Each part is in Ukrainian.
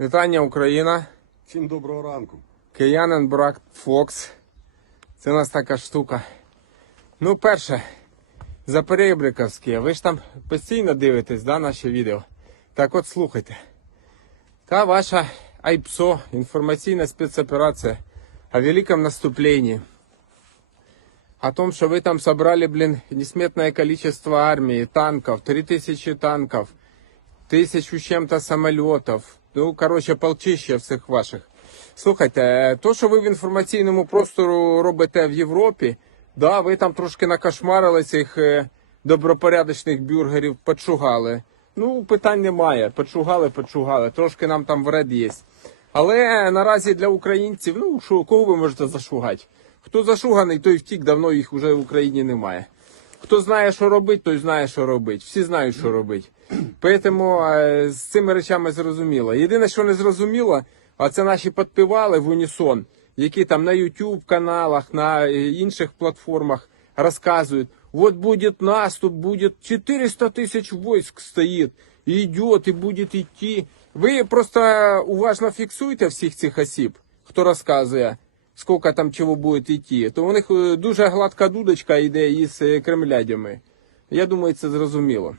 Вітання Україна. Всім доброго ранку. Киянин Брак Фокс. Це у нас така штука. Ну, перше, за перебриковське. Ви ж там постійно дивитесь, да, наші відео. Так от слухайте. Та ваша АЙПСО, інформаційна спецоперація о великом наступлении. О том, что вы там собрали, блин, несметное количество армии, танков, 3000 танков, тисячу чим-то самольотів. Ну, коротше, полчища всіх ваших. Слухайте, е, то, що ви в інформаційному простору робите в Європі, да, ви там трошки накошмарили цих е, добропорядочних бюргерів, почугали. Ну, питань немає. Почугали, почугали. Трошки нам там вред є. Але наразі для українців, ну, що, кого ви можете зашугати? Хто зашуганий, той втік, давно їх вже в Україні немає. Хто знає, що робить, той знає, що робить. Всі знають, що робить. Тому е, з цими речами зрозуміло. Єдине, що не зрозуміло, а це наші підпівали в унісон, які там на YouTube каналах, на е, інших платформах розказують. Вот будет наступ, будет 400 тисяч войск стоїть, йде, і буде йти. Ви просто уважно фіксуйте всіх цих осіб, хто розказує скільки там чого буде йти, то у них е, дуже гладка дудочка йде із е, кремлядями. Я думаю, це зрозуміло.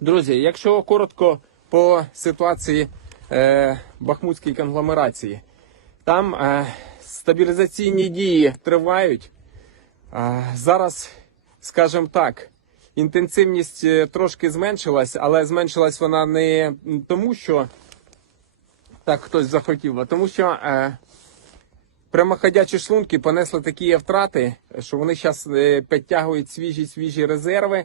Друзі, якщо коротко по ситуації е, Бахмутській конгломерації, там е, стабілізаційні дії тривають. Е, зараз, скажімо так, інтенсивність е, трошки зменшилась, але зменшилась вона не тому, що так хтось захотів, а тому що. Е, Прямоходячі шлунки понесли такі втрати, що вони зараз підтягують свіжі свіжі резерви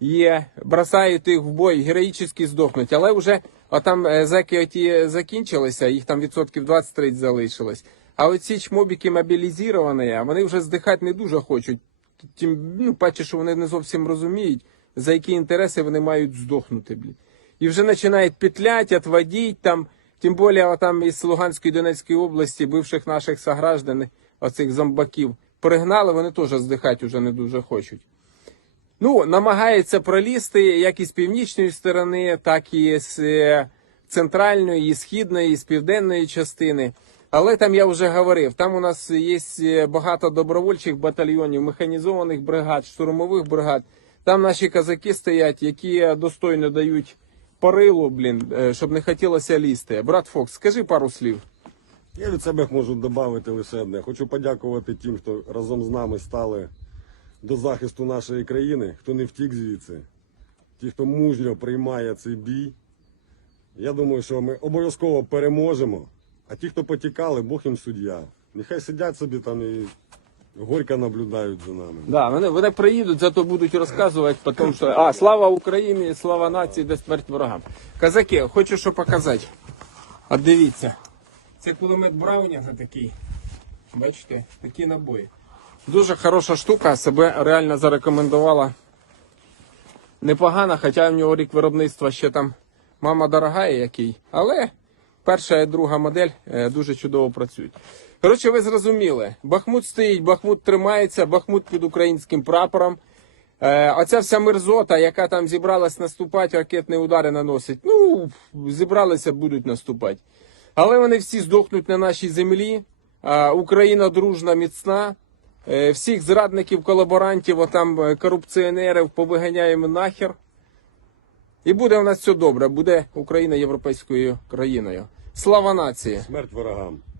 і бросають їх в бой, героїчно здохнуть. Але вже отам е, зеки оті закінчилися, їх там відсотків 20-30 залишилось. А оці чмобіки мобілізовані, вони вже здихати не дуже хочуть. Тим ну, паче, що вони не зовсім розуміють, за які інтереси вони мають здохнути. Блін. І вже починають петлять, отводить там. Тим більше там із Луганської Донецької області, бивших наших сограждан, оцих зомбаків, пригнали, вони теж здихати вже не дуже хочуть. Ну, намагаються пролізти як із північної сторони, так і з е, центральної, і східної, і з південної частини. Але там я вже говорив, там у нас є е, багато добровольчих батальйонів, механізованих бригад, штурмових бригад. Там наші казаки стоять, які достойно дають парилу, блін, е, щоб не хотілося лізти. Брат Фокс, скажи пару слів. Я від себе можу додати лише одне. Хочу подякувати тим, хто разом з нами стали до захисту нашої країни, хто не втік звідси, ті, хто мужньо приймає цей бій. Я думаю, що ми обов'язково переможемо. А ті, хто потікали, Бог їм суддя. Нехай сидять собі там і горько наблюдають за нами. Да, вони, вони приїдуть, зато будуть розказувати потім, що а, слава Україні, слава нації, де смерть ворогам. Казаки, хочу що показати. От дивіться. Це кулемет Браунінга такий. Бачите, такі набої. Дуже хороша штука, себе реально зарекомендувала. Непогано, хоча в нього рік виробництва ще там мама дорога який. Але перша і друга модель е, дуже чудово працюють. Коротше, ви зрозуміли, Бахмут стоїть, Бахмут тримається, Бахмут під українським прапором. Е, оця вся мерзота, яка там зібралась наступати, ракетні удари наносить. Ну, зібралися, будуть наступати. Але вони всі здохнуть на нашій землі. Е, Україна дружна, міцна. Е, всіх зрадників, колаборантів, отам е, корупціонерів повиганяємо нахер. І буде у нас все добре. Буде Україна європейською країною. Слава нації! Смерть ворогам.